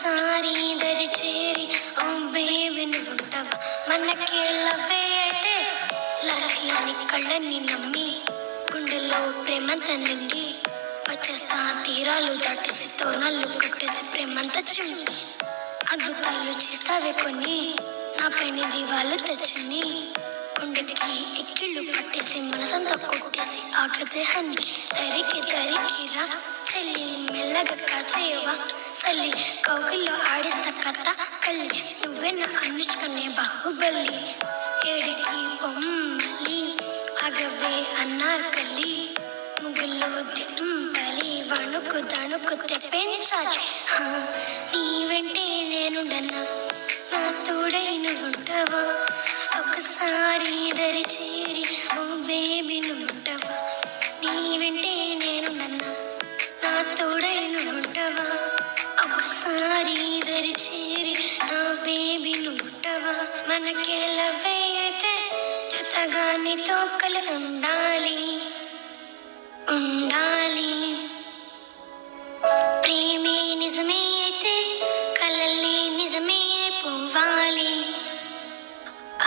ఒకసారి దరి చేరి ఓ బేబీ నువ్వుంటావా మనకే లవ్వే అయితే లహ్లని కళ్ళని నమ్మి గుండెల్లో ప్రేమంత నిండి వచ్చేస్తా తీరాలు దాటేసి తోనాలు కట్టేసి ప్రేమంత చిండి అద్భుతాలు చేస్తావే కొన్ని నాపై దివాలు తెచ్చని గుండెకి ఎక్కిళ్ళు పట్టేసి మనసంతా కొట్టేసి ఆగ్రదేహాన్ని తరికి రా చెల్లి మెల్లగా కాచేయవా సల్లి కౌగిల్లో ఆడిస్తా కథ కల్లి నువ్వే నా అనుష్కనే బాహుబలి ఏడికి బొమ్మలి అగవే అన్నార్కలి ముగ్గులో దింపలి వణుకు దణుకు తెప్పించాలి నీ వెంటే నేనుండన్నా నా తోడై నువ్వుంటావా ఒకసారి దరి చేరి ఓ బేబీ నువ్వుంటావా నీ వెంటే నేనుండన్నా నా తోడై నువ్వుంటావా ఒకసారి దరి చేరి నా బేబీ నువ్వుంటావా మనకే లవ్వే అయితే జతగా నీతో కలిసి ఉండాలి ప్రేమే నిజమే అయితే కలల్ని నిజమే పోవాలి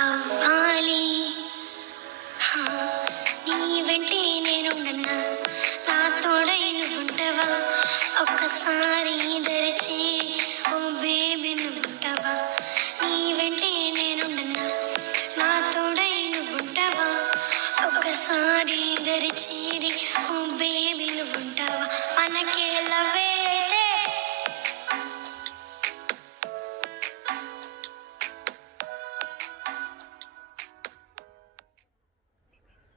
అవ్వాలి నీ వెంటే నేనుండన్నా నా తోడై నువ్వుంటావా ఒక్కసారి